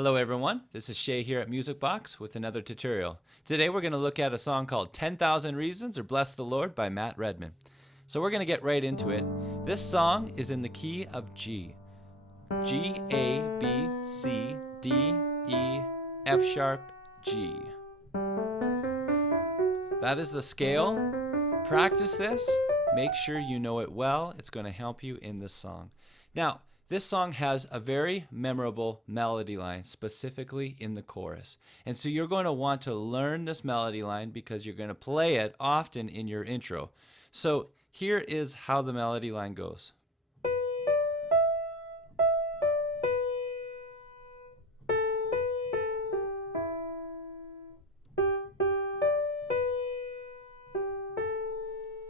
Hello everyone, this is Shay here at Musicbox with another tutorial. Today we're going to look at a song called 10,000 Reasons or Bless the Lord by Matt Reman. So we're going to get right into it. This song is in the key of G. G, A, B, C, D, E, F sharp, G. That is the scale. Practice this. Make sure you know it well. It's going to help you in this song. Now, this song has a very memorable melody line, specifically in the chorus. And so you're going to want to learn this melody line because you're going to play it often in your intro. So here is how the melody line goes.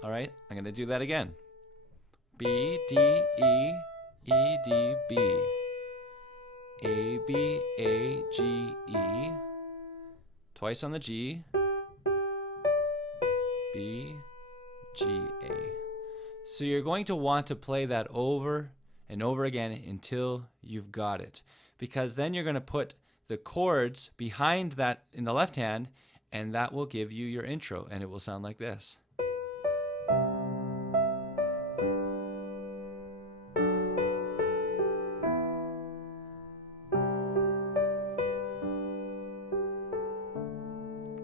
All right, I'm going to do that again. B, D, E, E, D, B. A, B, A, G, E. Twice on the G. B, G, A. So you're going to want to play that over and over again until you've got it. Because then you're going to put the chords behind that in the left hand, and that will give you your intro, and it will sound like this.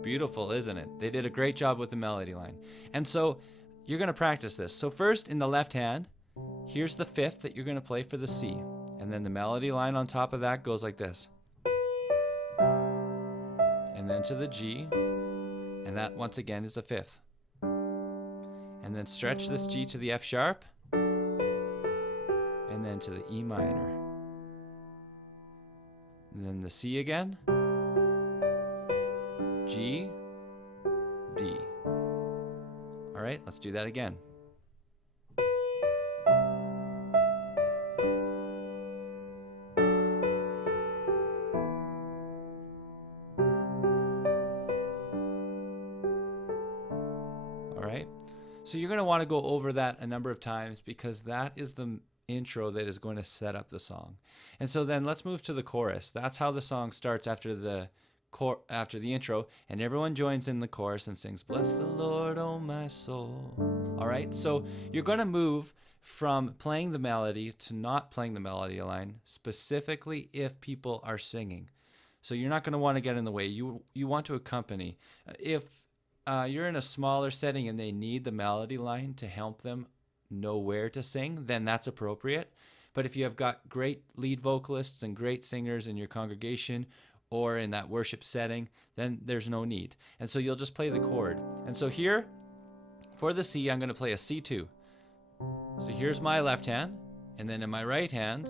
Beautiful, isn't it? They did a great job with the melody line. And so you're going to practice this. So first in the left hand, here's the fifth that you're going to play for the C. And then the melody line on top of that goes like this. And then to the G. And that once again is the fifth. And then stretch this G to the F sharp. And then to the E minor. And then the C again. G, D. All right, let's do that again. All right, so you're going to want to go over that a number of times because that is the intro that is going to set up the song. And so then let's move to the chorus. That's how the song starts after the intro, and everyone joins in the chorus and sings, "Bless the Lord, oh my soul." All right, so you're going to move from playing the melody to not playing the melody line, specifically if people are singing. So you're not going to want to get in the way. You want to accompany. If you're in a smaller setting and they need the melody line to help them know where to sing, then that's appropriate. But if you have got great lead vocalists and great singers in your congregation, or in that worship setting, then there's no need. And so you'll just play the chord. And so here, for the C, I'm going to play a C2. So here's my left hand, and then in my right hand,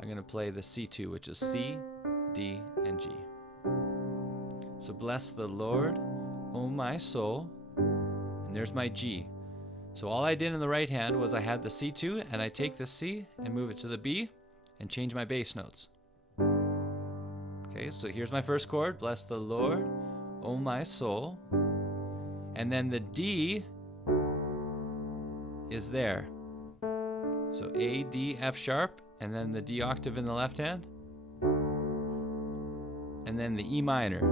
I'm going to play the C2, which is C, D, and G. So bless the Lord, oh my soul, and there's my G. So all I did in the right hand was I had the C2, and I take the C and move it to the B, and change my bass notes. Okay, so here's my first chord, bless the Lord, oh my soul. And then the D is there. So A, D, F sharp, and then the D octave in the left hand. And then the E minor.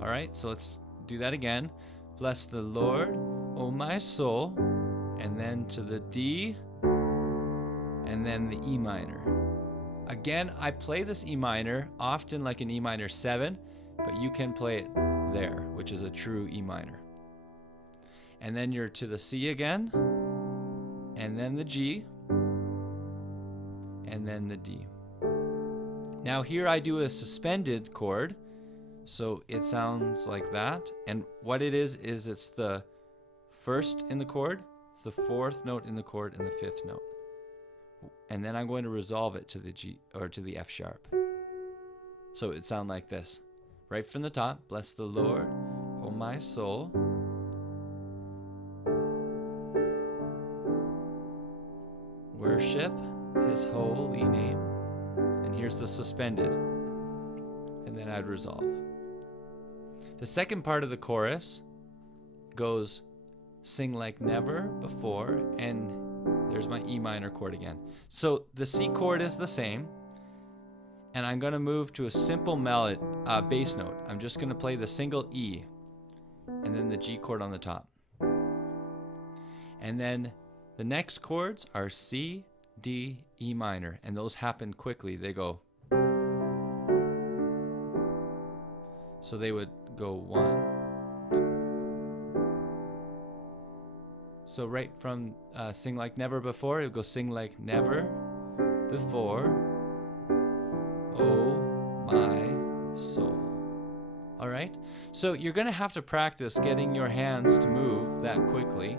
All right, so let's do that again. Bless the Lord, oh my soul. And then to the D, and then the E minor. Again, I play this E minor often like an E minor 7, but you can play it there, which is a true E minor. And then you're to the C again, and then the G, and then the D. Now here I do a suspended chord, so it sounds like that. And what it is it's the first in the chord, the fourth note in the chord, and the fifth note. And then I'm going to resolve it to the G or to the F sharp. So it sounds like this. Right from the top, bless the Lord, oh my soul. Worship his holy name. And here's the suspended. And then I'd resolve. The second part of the chorus goes sing like never before, and there's my E minor chord again. So the C chord is the same, and I'm going to move to a simple melody, bass note. I'm just going to play the single E and then the G chord on the top. And then the next chords are C, D, E minor, and those happen quickly. They go. So they would go 1. So right from Sing Like Never Before, it would go Sing Like Never Before, oh my soul. All right? So you're going to have to practice getting your hands to move that quickly,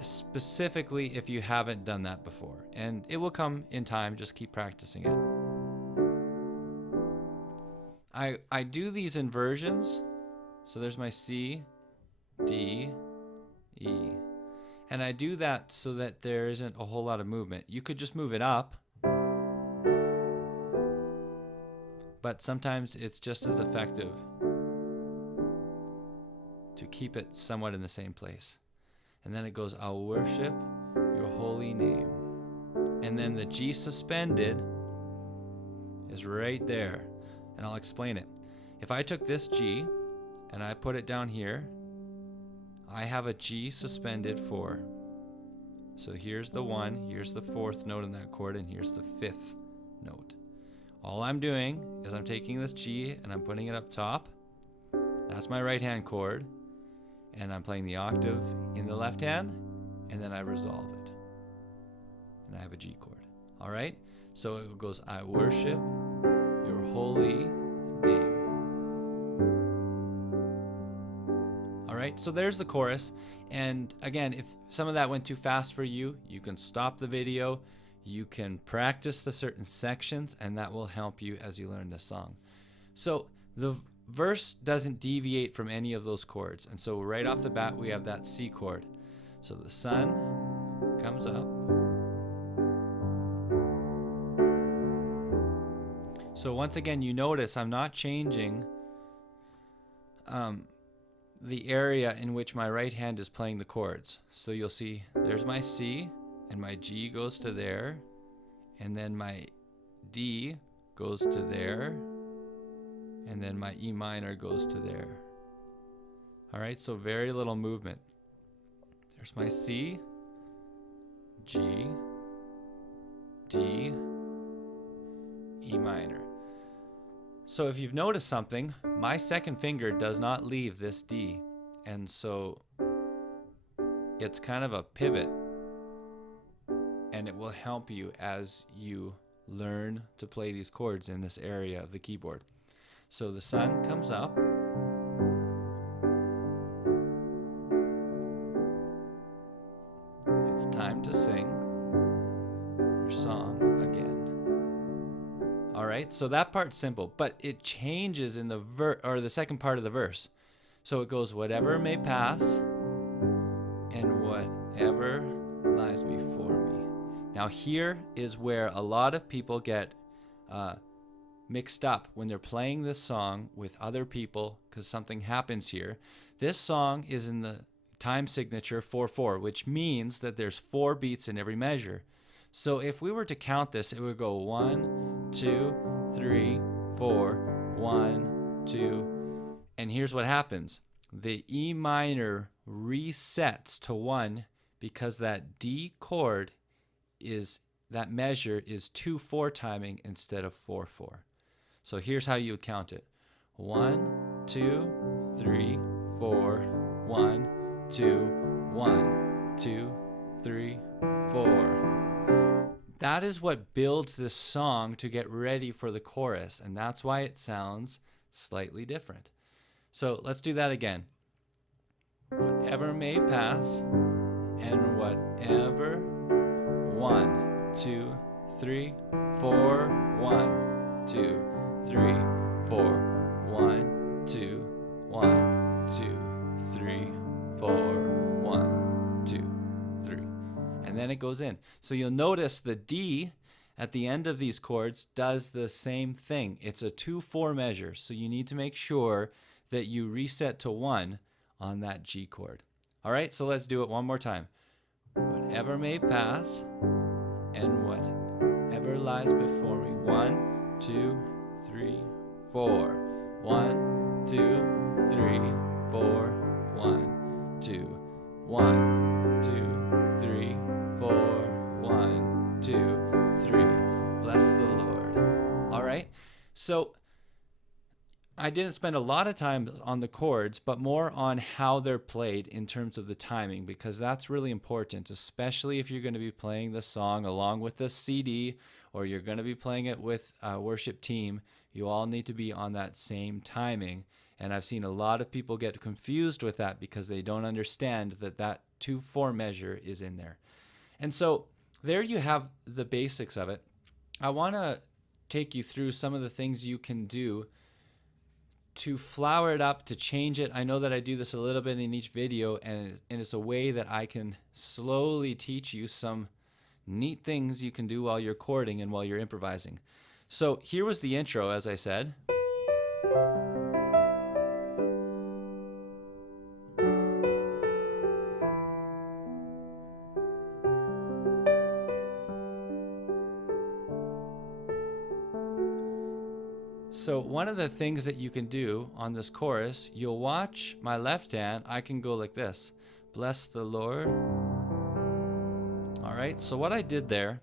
specifically if you haven't done that before. And it will come in time, just keep practicing it. I do these inversions. So there's my C, D, E. And I do that so that there isn't a whole lot of movement. You could just move it up, but sometimes it's just as effective to keep it somewhat in the same place. And then it goes, I'll worship your holy name. And then the G suspended is right there. And I'll explain it. If I took this G and I put it down here, I have a G suspended 4. So here's the 1, here's the 4th note in that chord, and here's the 5th note. All I'm doing is I'm taking this G and I'm putting it up top. That's my right hand chord. And I'm playing the octave in the left hand, and then I resolve it. And I have a G chord. All right? So it goes, I worship your holy name. All right, so there's the chorus. And again, if some of that went too fast for you, you can stop the video. You can practice the certain sections, and that will help you as you learn the song. So the verse doesn't deviate from any of those chords. And so right off the bat, we have that C chord. So the sun comes up. So once again, you notice I'm not changing the area in which my right hand is playing the chords. So you'll see there's my C, and my G goes to there, and then my D goes to there, and then my E minor goes to there. All right, so very little movement. There's my C, G, D, E minor. So if you've noticed something, my second finger does not leave this D. And so it's kind of a pivot, and it will help you as you learn to play these chords in this area of the keyboard. So the sun comes up. It's time to sing your song again. All right, so that part's simple, but it changes in the second part of the verse. So it goes, whatever may pass and whatever lies before me. Now here is where a lot of people get mixed up when they're playing this song with other people, because something happens here. This song is in the time signature 4/4, which means that there's 4 beats in every measure. So if we were to count this, it would go 1, 2, 3, 4, 1, 2, and here's what happens. The E minor resets to 1 because that D chord that measure is 2/4 timing instead of 4/4. So here's how you would count it. 1, 2, 3, 4, 1, 2, 1, 2, 3, 4. That is what builds this song to get ready for the chorus, and that's why it sounds slightly different. So let's do that again. Whatever may pass and whatever. 1, 2, 3, 4, 1, 2, 3, 4, 1, 2, 1, 2, 3, 4, 1, 2, 3. And then it goes in. So you'll notice the D at the end of these chords does the same thing. It's a 2/4 measure. So you need to make sure that you reset to 1 on that G chord. All right, so let's do it one more time. Whatever may pass and whatever lies before me. 1, 2, 3, 4. 1, 2, 3, 4. 1, 2. 1, 2, 3, 4. 1, 2, 3. Bless the Lord. All right. So I didn't spend a lot of time on the chords, but more on how they're played in terms of the timing, because that's really important, especially if you're going to be playing the song along with the CD, or you're going to be playing it with a worship team. You all need to be on that same timing. And I've seen a lot of people get confused with that because they don't understand that that 2/4 measure is in there. And so there you have the basics of it. I want to take you through some of the things you can do to flower it up, to change it. I know that I do this a little bit in each video, and it's a way that I can slowly teach you some neat things you can do while you're chording and while you're improvising. So here was the intro, as I said. So one of the things that you can do on this chorus, you'll watch my left hand, I can go like this. Bless the Lord. All right, so what I did there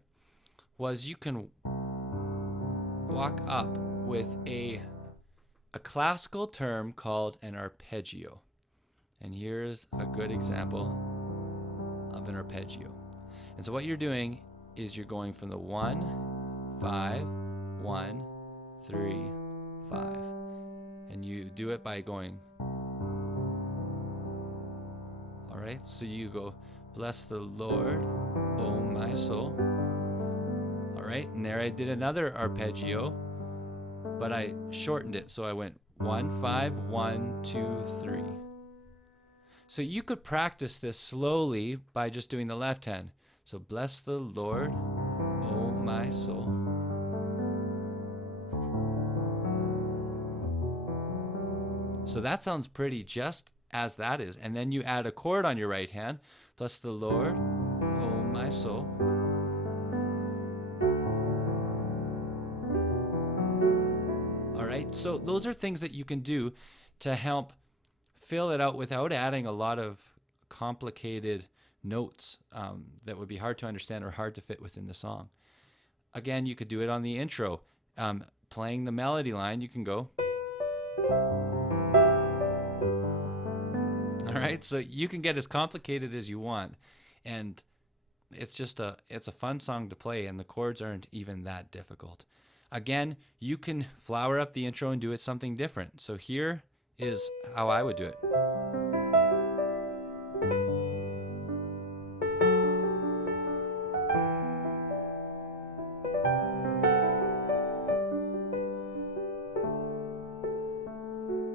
was you can walk up with a classical term called an arpeggio. And here's a good example of an arpeggio. And so what you're doing is you're going from the 1, 5, 1, 3, 5. And you do it by going. All right, so you go, bless the Lord, oh my soul. All right, and there I did another arpeggio, but I shortened it. So I went 1, 5, 1, 2, 3. So you could practice this slowly by just doing the left hand. So bless the Lord, oh my soul. So that sounds pretty just as that is. And then you add a chord on your right hand. Bless the Lord, oh my soul. All right, so those are things that you can do to help fill it out without adding a lot of complicated notes that would be hard to understand or hard to fit within the song. Again, you could do it on the intro. Playing the melody line, you can go. All right, so you can get as complicated as you want, and it's a fun song to play, and the chords aren't even that difficult. Again, you can flower up the intro and do it something different. So here is how I would do it.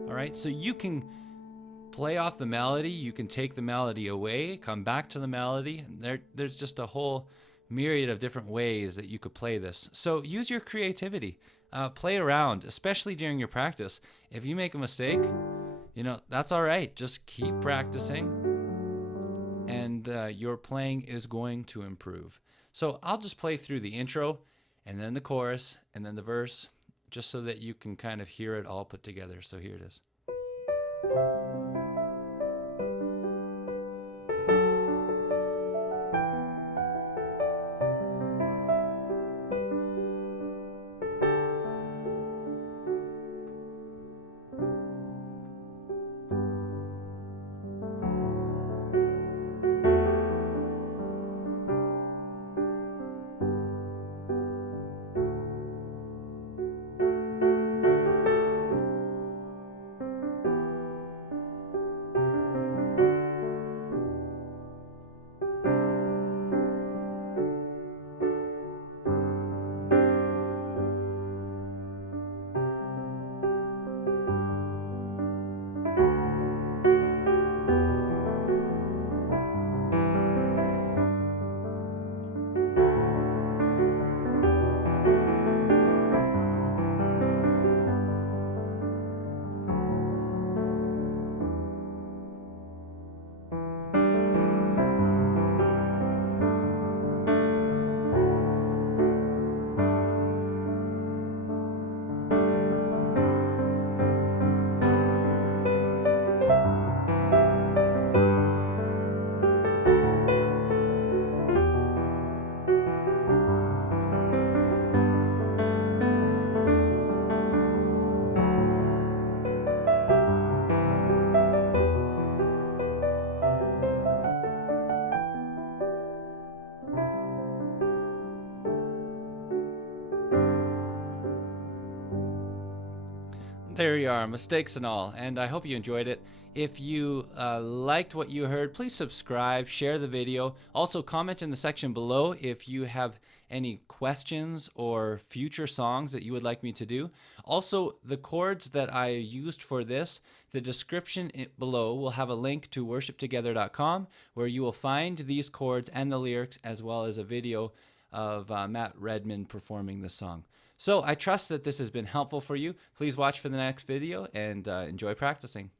All right, so you can play off the melody, you can take the melody away, come back to the melody. There's just a whole myriad of different ways that you could play this. So use your creativity. Play around, especially during your practice. If you make a mistake, that's all right. Just keep practicing, and your playing is going to improve. So I'll just play through the intro, and then the chorus, and then the verse, just so that you can kind of hear it all put together. So here it is. There you are, mistakes and all, and I hope you enjoyed it. If you liked what you heard, please subscribe, share the video. Also, comment in the section below if you have any questions or future songs that you would like me to do. Also, the chords that I used for this, the description below will have a link to worshiptogether.com where you will find these chords and the lyrics as well as a video of Matt Reman performing the song. So I trust that this has been helpful for you. Please watch for the next video and enjoy practicing.